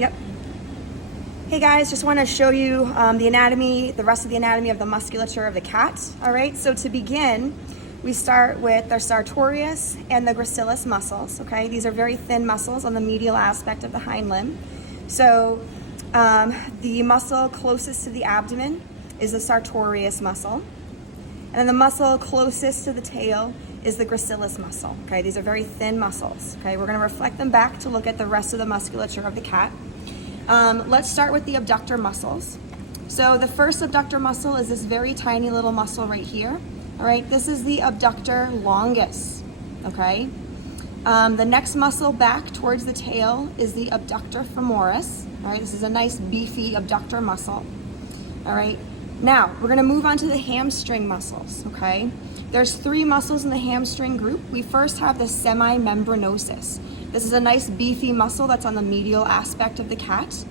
Yep. Hey guys, just want to show you the anatomy, the rest of the anatomy of the musculature of the cat. All right, so to begin, we start with the sartorius and the gracilis muscles. Okay, these are very thin muscles on the medial aspect of the hind limb. So the muscle closest to the abdomen is the sartorius muscle. And then the muscle closest to the tail is the gracilis muscle. Okay, these are very thin muscles. Okay, we're going to reflect them back to look at the rest of the musculature of the cat. Let's start with the abductor muscles. So the first abductor muscle is this very tiny little muscle right here. All right, this is the abductor longus. Okay, the next muscle back towards the tail is the abductor femoris. All right, this is a nice beefy abductor muscle. All right, now we're going to move on to the hamstring muscles. Okay, there's three muscles in the hamstring group. We first have the semimembranosus. This is a nice beefy muscle that's on the medial aspect of the cat.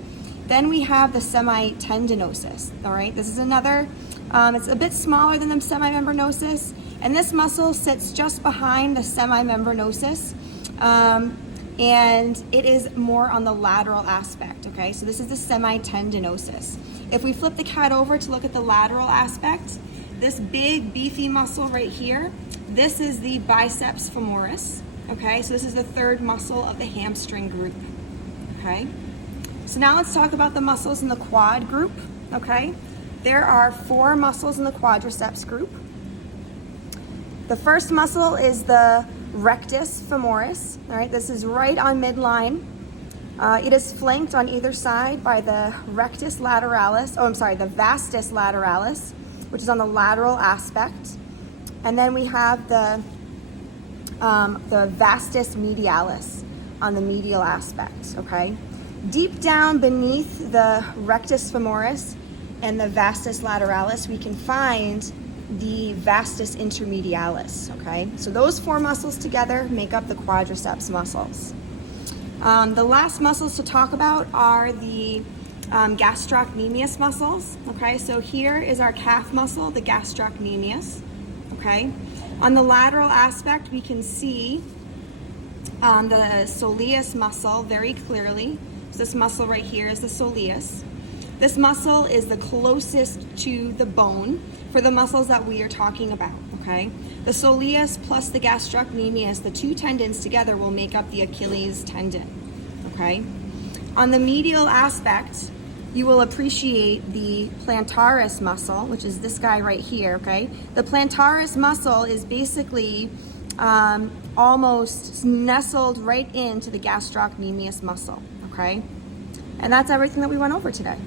Then we have the semitendinosus. All right, this is another, it's a bit smaller than the semimembranosus, and this muscle sits just behind the semimembranosus, and it is more on the lateral aspect. Okay, so this is the semitendinosus. If we flip the cat over to look at the lateral aspect, this big beefy muscle right here, this is the biceps femoris. Okay, so this is the third muscle of the hamstring group. Okay, so now let's talk about the muscles in the quad group. Okay, there are four muscles in the quadriceps group. The first muscle is the rectus femoris. All right, this is right on midline. It is flanked on either side by the rectus lateralis, the vastus lateralis, which is on the lateral aspect. And then we have the vastus medialis on the medial aspect, okay? Deep down beneath the rectus femoris and the vastus lateralis, we can find the vastus intermedialis, okay? So those four muscles together make up the quadriceps muscles. The last muscles to talk about are the gastrocnemius muscles, okay? So here is our calf muscle, the gastrocnemius, okay? On the lateral aspect, we can see the soleus muscle very clearly. So this muscle right here is the soleus. This muscle is the closest to the bone for the muscles that we are talking about, okay? The soleus plus the gastrocnemius, the two tendons together will make up the Achilles tendon, okay? On the medial aspect, you will appreciate the plantaris muscle, which is this guy right here, okay? The plantaris muscle is basically almost nestled right into the gastrocnemius muscle, okay? And that's everything that we went over today.